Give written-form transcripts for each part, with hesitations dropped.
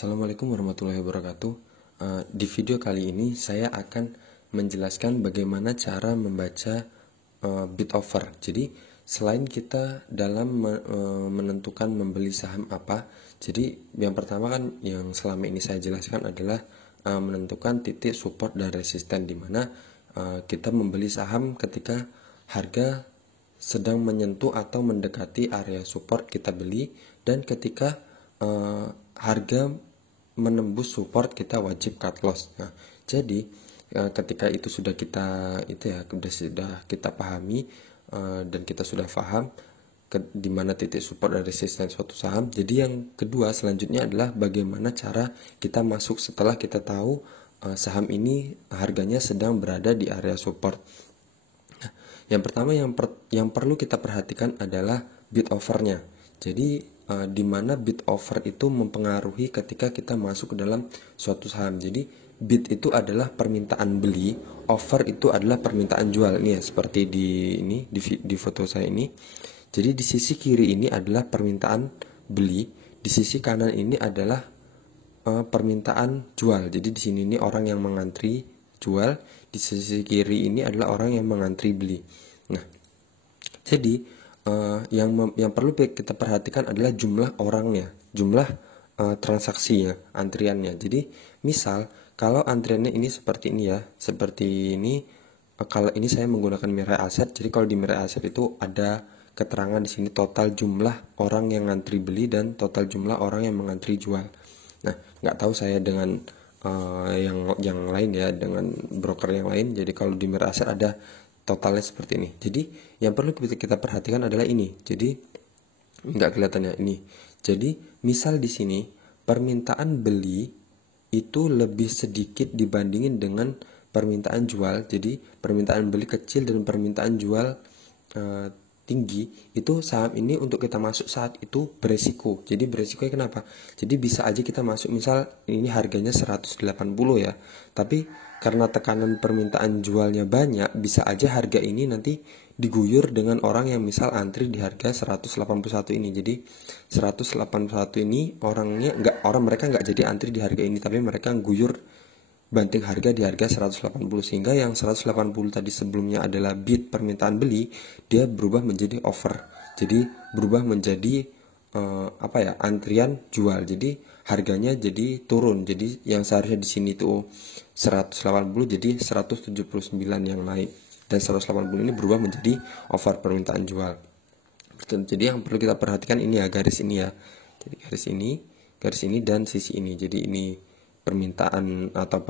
Assalamualaikum warahmatullahi wabarakatuh. Di video kali ini saya akan menjelaskan bagaimana cara membaca bid offer. Jadi selain kita dalam menentukan membeli saham apa, jadi yang pertama kan yang selama ini saya jelaskan adalah menentukan titik support dan resisten, di mana kita membeli saham ketika harga sedang menyentuh atau mendekati area support kita beli, dan ketika harga menembus support kita wajib cut loss. Nah, jadi ketika itu sudah kita sudah kita pahami dan kita sudah paham di mana titik support dan resisten suatu saham. Jadi yang kedua selanjutnya adalah bagaimana cara kita masuk setelah kita tahu saham ini harganya sedang berada di area support. Nah, yang pertama yang perlu kita perhatikan adalah bid offernya. Jadi di mana bid offer itu mempengaruhi ketika kita masuk ke dalam suatu saham. Jadi bid itu adalah permintaan beli, offer itu adalah permintaan jual. Ini ya, seperti di foto saya ini. Jadi di sisi kiri ini adalah permintaan beli, di sisi kanan ini adalah permintaan jual. Jadi di sini ini orang yang mengantri jual, di sisi kiri ini adalah orang yang mengantri beli. Nah, jadi yang perlu kita perhatikan adalah jumlah orangnya, jumlah transaksinya, antriannya. Jadi misal kalau antriannya ini seperti ini ya, seperti ini. Kalau ini saya menggunakan Mirai Asset. Jadi kalau di Mirai Asset itu ada keterangan di sini total jumlah orang yang ngantri beli dan total jumlah orang yang mengantri jual. Nah, nggak tahu saya dengan yang lain ya, dengan broker yang lain. Jadi kalau di Mirai Asset ada totalnya seperti ini. Jadi yang perlu kita perhatikan adalah ini. Jadi nggak kelihatannya ini. Jadi misal di sini permintaan beli itu lebih sedikit dibandingin dengan permintaan jual. Jadi permintaan beli kecil dan permintaan jual tinggi. Itu saham ini untuk kita masuk saat itu beresiko. Jadi beresikonya kenapa? Jadi bisa aja kita masuk, misal ini harganya 180 ya, tapi karena tekanan permintaan jualnya banyak, bisa aja harga ini nanti diguyur dengan orang yang misal antri di harga 181 ini. Jadi 181 ini mereka nggak jadi antri di harga ini, tapi mereka guyur banting harga di harga 180, sehingga yang 180 tadi sebelumnya adalah bid, permintaan beli, dia berubah menjadi offer. Jadi berubah menjadi antrian jual. Jadi harganya jadi turun. Jadi yang seharusnya di sini tuh 180 jadi 179 yang naik, dan 180 ini berubah menjadi offer, permintaan jual. Jadi yang perlu kita perhatikan ini ya, garis ini ya. Jadi garis ini dan sisi ini. Jadi ini permintaan atau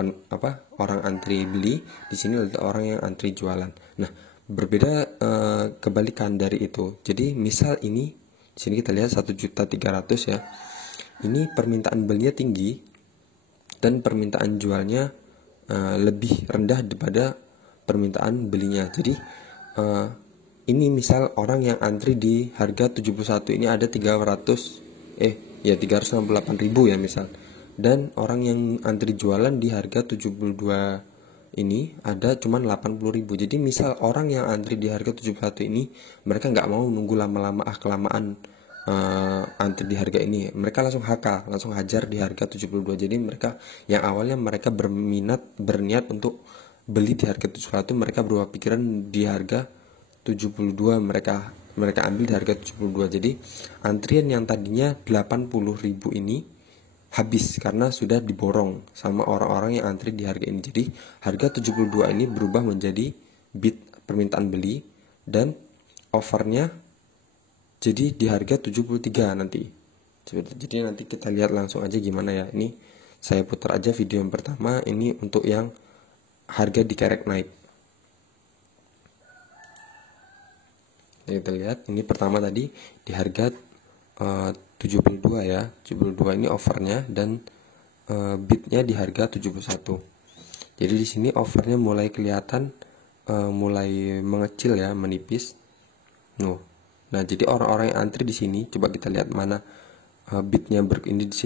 orang antri beli, di sini ada orang yang antri jualan. Nah, berbeda kebalikan dari itu. Jadi misal ini di sini kita lihat 1.300.000 ya. Ini permintaan belinya tinggi dan permintaan jualnya lebih rendah daripada permintaan belinya. Jadi ini misal orang yang antri di harga 71 ini ada 368.000 ya misal. Dan orang yang antri jualan di harga 72 ini ada cuman 80.000. Jadi misal orang yang antri di harga 71 ini, mereka nggak mau nunggu lama-lama kelamaan antri di harga ini, mereka langsung langsung hajar di harga 72. Jadi mereka yang awalnya mereka berniat untuk beli di harga 71, mereka berubah pikiran di harga 72, mereka ambil di harga 72. Jadi antrian yang tadinya 80.000 ini habis karena sudah diborong sama orang-orang yang antri di harga ini. Jadi harga 72 ini berubah menjadi bid, permintaan beli, dan offernya jadi di harga 73 nanti. Jadi nanti kita lihat langsung aja gimana ya. Ini saya putar aja video yang pertama, ini untuk yang harga dikerek naik. Kita lihat ini pertama tadi di harga 72 ya. 72 ini offernya, dan bidnya di harga 71. Jadi di sini offernya mulai kelihatan mulai mengecil ya, menipis. Nah, jadi orang-orang yang antri di sini, coba kita lihat mana bidnya ini di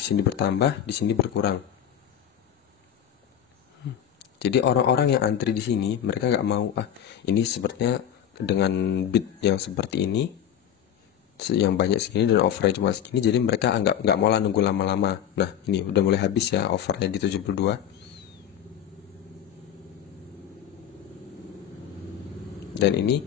sini bertambah, di sini berkurang. Jadi orang-orang yang antri di sini, mereka nggak mau ini sepertinya dengan bid yang seperti ini yang banyak segini dan offernya cuma segini, jadi mereka nggak mau lah nunggu lama-lama. Nah ini udah mulai habis ya offernya di 72. Dan ini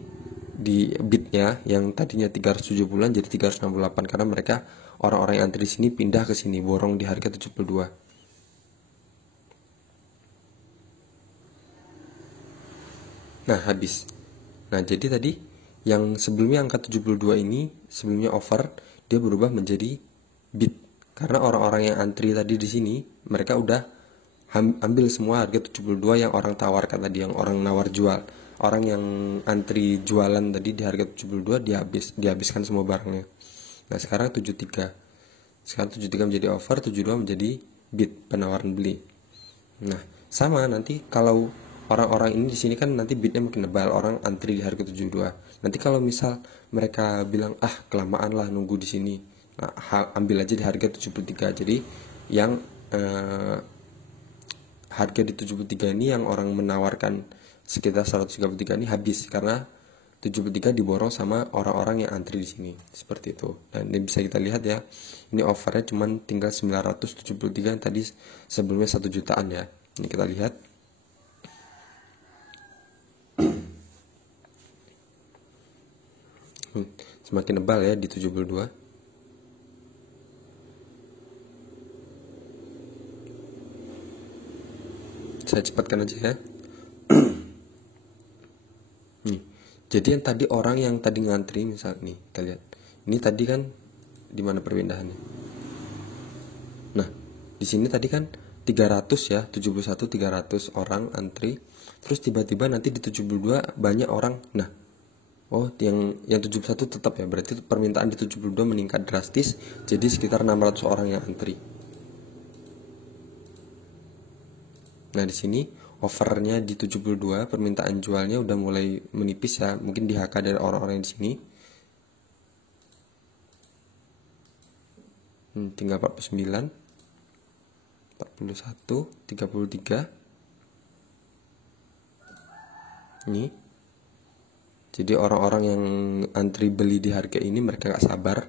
di bidnya yang tadinya 370-an jadi 368 karena mereka orang-orang yang antri di sini pindah ke sini borong di harga 72. Nah habis. Nah jadi tadi yang sebelumnya angka 72 ini sebelumnya offer, dia berubah menjadi bid karena orang-orang yang antri tadi di sini mereka udah ambil semua harga 72 yang orang tawarkan tadi, yang orang nawar jual. Orang yang antri jualan tadi di harga 72 dihabiskan semua barangnya. Nah sekarang 73. Sekarang 73 menjadi offer, 72 menjadi bid, penawaran beli. Nah sama nanti kalau orang-orang ini di sini kan nanti bidnya makin tebal, orang antri di harga 72. Nanti kalau misal mereka bilang kelamaan lah nunggu di sini, nah, ambil aja di harga 73. Jadi yang harga di 73 ini yang orang menawarkan sekitar 133 ini habis karena 73 diborong sama orang-orang yang antri di sini. Seperti itu. Dan ini bisa kita lihat ya. Ini offernya cuma tinggal 973 yang tadi sebelumnya 1 jutaan ya. Ini kita lihat. Semakin tebal ya di 72. Saya cepatkan aja ya. Nih. Jadi yang tadi orang yang tadi ngantri misal nih, kita lihat. Ini tadi kan di mana perpindahannya? Nah, di sini tadi kan 300 ya, 71 300 orang antri. Terus tiba-tiba nanti di 72 banyak orang. Nah, yang 71 tetap ya, berarti permintaan di 72 meningkat drastis, jadi sekitar 600 orang yang antri. Nah, di sini offernya di 72, permintaan jualnya udah mulai menipis ya, mungkin di HK dari orang-orang di sini. Tinggal 49, 41, 33. Ini. Jadi orang-orang yang antri beli di harga ini mereka gak sabar.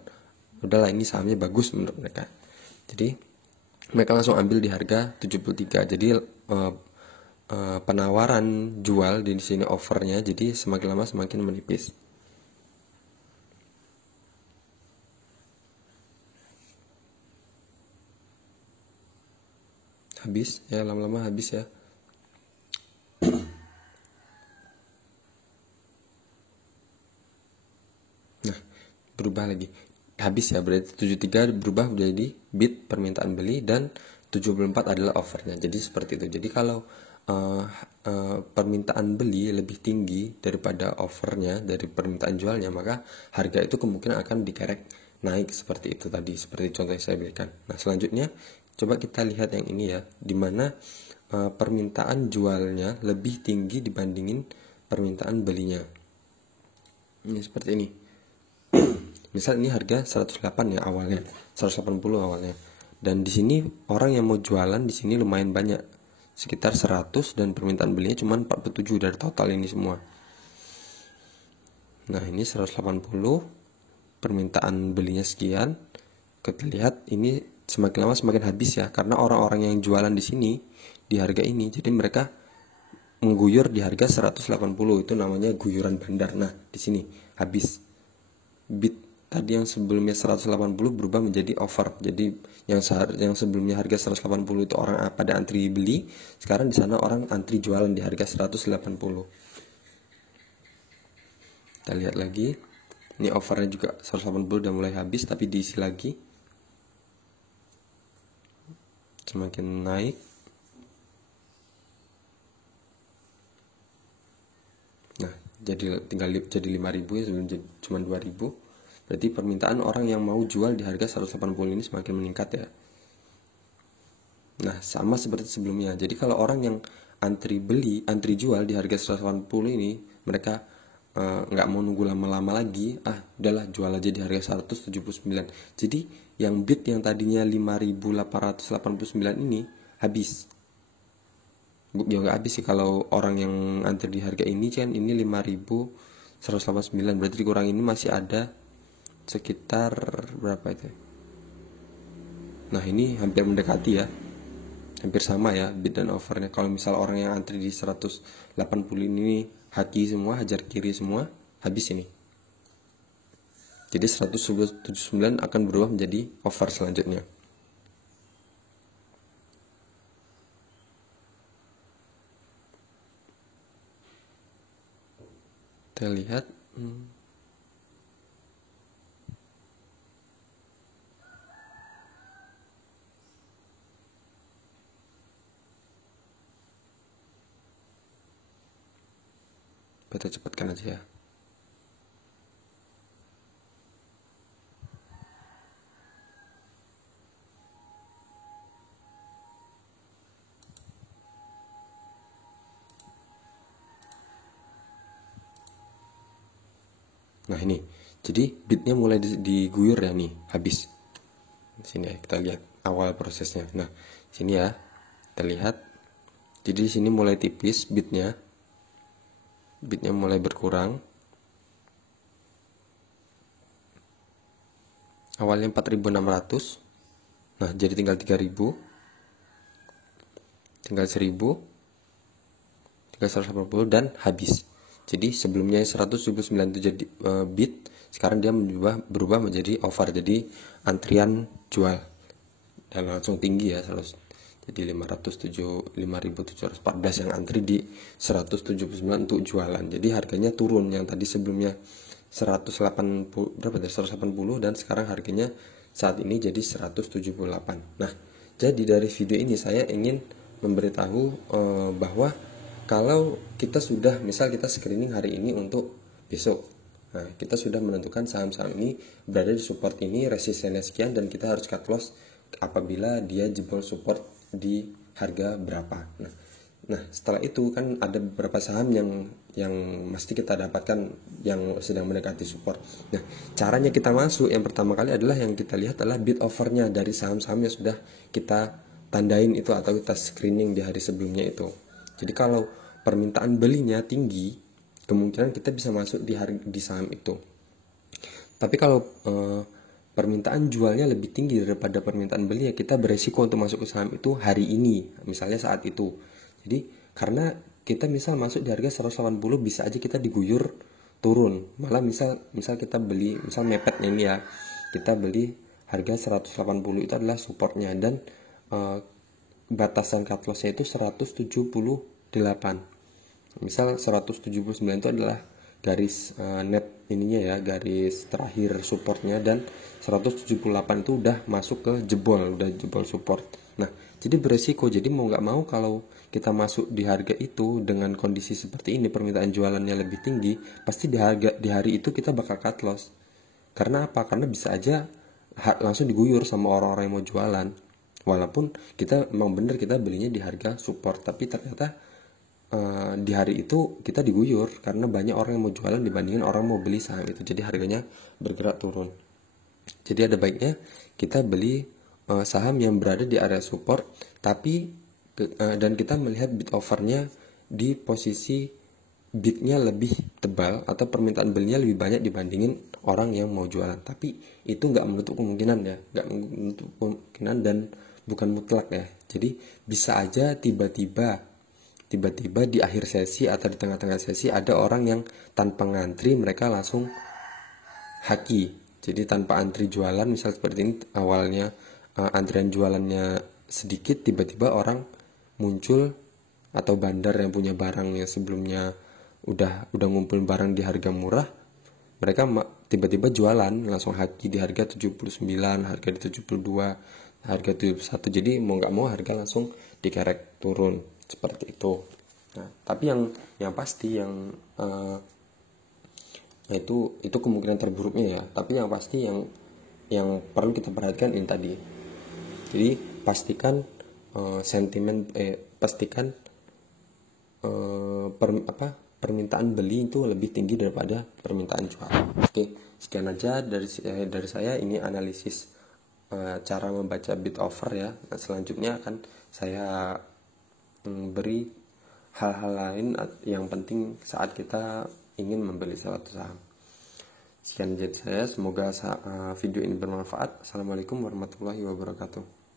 Udahlah ini sahamnya bagus menurut mereka. Jadi mereka langsung ambil di harga 73. Jadi penawaran jual di sini offernya jadi semakin lama semakin menipis. Habis ya, lama-lama habis ya. Nah, berubah lagi. Habis ya, berarti 73 berubah menjadi bid permintaan beli dan 74 adalah offernya. Jadi seperti itu. Jadi kalau permintaan beli lebih tinggi daripada offernya dari permintaan jualnya, maka harga itu kemungkinan akan dikerek naik seperti itu tadi, seperti contoh yang saya berikan. Nah selanjutnya coba kita lihat yang ini ya, dimana permintaan jualnya lebih tinggi dibandingin permintaan belinya. Ini seperti ini. Misal ini harga 108 ya awalnya, 180 awalnya. Dan di sini orang yang mau jualan di sini lumayan banyak, sekitar 100, dan permintaan belinya cuma 47 dari total ini semua. Nah ini 180, permintaan belinya sekian. Kita lihat ini semakin lama semakin habis ya, karena orang-orang yang jualan di sini di harga ini, jadi mereka mengguyur di harga 180, itu namanya guyuran bandar. Nah di sini habis. Bid tadi yang sebelumnya 180 berubah menjadi offer. Jadi yang sebelumnya harga 180 itu orang pada antri beli, sekarang di sana orang antri jualan di harga 180. Kita lihat lagi. Ini offernya juga 180 udah mulai habis tapi diisi lagi. Semakin naik. Nah, tinggal jadi 5.000 ya, sebelum cuma 2.000. Berarti permintaan orang yang mau jual di harga 180 ini semakin meningkat ya. Nah, sama seperti sebelumnya. Jadi kalau orang yang antri jual di harga 180 ini, mereka nggak mau nunggu lama-lama lagi. Udahlah jual aja di harga 179. Jadi yang bid yang tadinya 5.889 ini habis. Ya nggak habis sih kalau orang yang antri di harga ini kan, ini 5.189, berarti dikurang ini masih ada sekitar berapa itu? Nah ini hampir mendekati ya, hampir sama ya bid dan offernya. Kalau misal orang yang antri di 180 ini haki semua, hajar kiri semua, habis ini. Jadi 179 akan berubah menjadi offer selanjutnya. Kita lihat. Kita cepatkan aja ya. Nah ini, jadi bitnya mulai diguyur ya nih, habis. Sini ya, kita lihat awal prosesnya. Nah, sini ya, kita lihat. Jadi di sini mulai tipis bitnya mulai berkurang. Awalnya 4.600, nah jadi tinggal 3.000, tinggal 1.000, tinggal 180 dan habis. Jadi sebelumnya 179 itu jadi bit, sekarang dia berubah menjadi offer, jadi antrian jual dan langsung tinggi ya, jadi 5.714 yang antri di 179 untuk jualan. Jadi harganya turun, yang tadi sebelumnya 180 berapa dari 180 dan sekarang harganya saat ini jadi 178. Nah, jadi dari video ini saya ingin memberitahu bahwa kalau kita sudah, misal kita screening hari ini untuk besok, nah kita sudah menentukan saham-saham ini berada di support ini, resistennya sekian, dan kita harus cut loss apabila dia jebol support di harga berapa. Nah setelah itu kan ada beberapa saham yang mesti kita dapatkan yang sedang mendekati support. Nah caranya kita masuk yang pertama kali adalah yang kita lihat adalah bid offernya dari saham-saham yang sudah kita tandain itu atau kita screening di hari sebelumnya itu. Jadi kalau permintaan belinya tinggi, kemungkinan kita bisa masuk di saham itu. Tapi kalau permintaan jualnya lebih tinggi daripada permintaan belinya, kita beresiko untuk masuk ke saham itu hari ini, misalnya saat itu. Jadi karena kita misal masuk di harga 180, bisa aja kita diguyur turun. Malah misal kita beli, misal mepetnya ini ya, kita beli harga 180 itu adalah supportnya, dan batasan cut lossnya itu 178. Misal 179 itu adalah garis net ininya ya, garis terakhir supportnya, dan 178 itu udah masuk ke jebol support. Nah jadi beresiko, jadi mau nggak mau kalau kita masuk di harga itu dengan kondisi seperti ini, permintaan jualannya lebih tinggi, pasti di hari itu kita bakal cut loss. Karena apa? Karena bisa aja langsung diguyur sama orang-orang yang mau jualan, walaupun kita memang bener kita belinya di harga support, tapi ternyata di hari itu kita diguyur karena banyak orang yang mau jualan dibandingin orang mau beli saham itu, jadi harganya bergerak turun. Jadi ada baiknya kita beli saham yang berada di area support, tapi dan kita melihat bid offernya di posisi bidnya lebih tebal atau permintaan belinya lebih banyak dibandingin orang yang mau jualan. Tapi itu nggak menutup kemungkinan ya, nggak menutup kemungkinan dan bukan mutlak ya. Jadi bisa aja tiba-tiba di akhir sesi atau di tengah-tengah sesi ada orang yang tanpa ngantri mereka langsung haki. Jadi tanpa antri jualan, misal seperti ini, awalnya antrian jualannya sedikit, tiba-tiba orang muncul atau bandar yang punya barang yang sebelumnya udah ngumpulin barang di harga murah, mereka tiba-tiba jualan langsung haki di harga 79, harga di 72, harga 71. Jadi mau nggak mau harga langsung dikerek turun seperti itu. Nah tapi yang pasti itu kemungkinan terburuknya ya. Tapi yang pasti yang perlu kita perhatikan ini tadi. Jadi pastikan permintaan beli itu lebih tinggi daripada permintaan jual. Oke, sekian aja dari saya. Ini analisis cara membaca bid offer ya. Nah, selanjutnya akan saya beri hal-hal lain yang penting saat kita ingin membeli suatu saham. Sekian dari saya, semoga video ini bermanfaat. Assalamualaikum warahmatullahi wabarakatuh.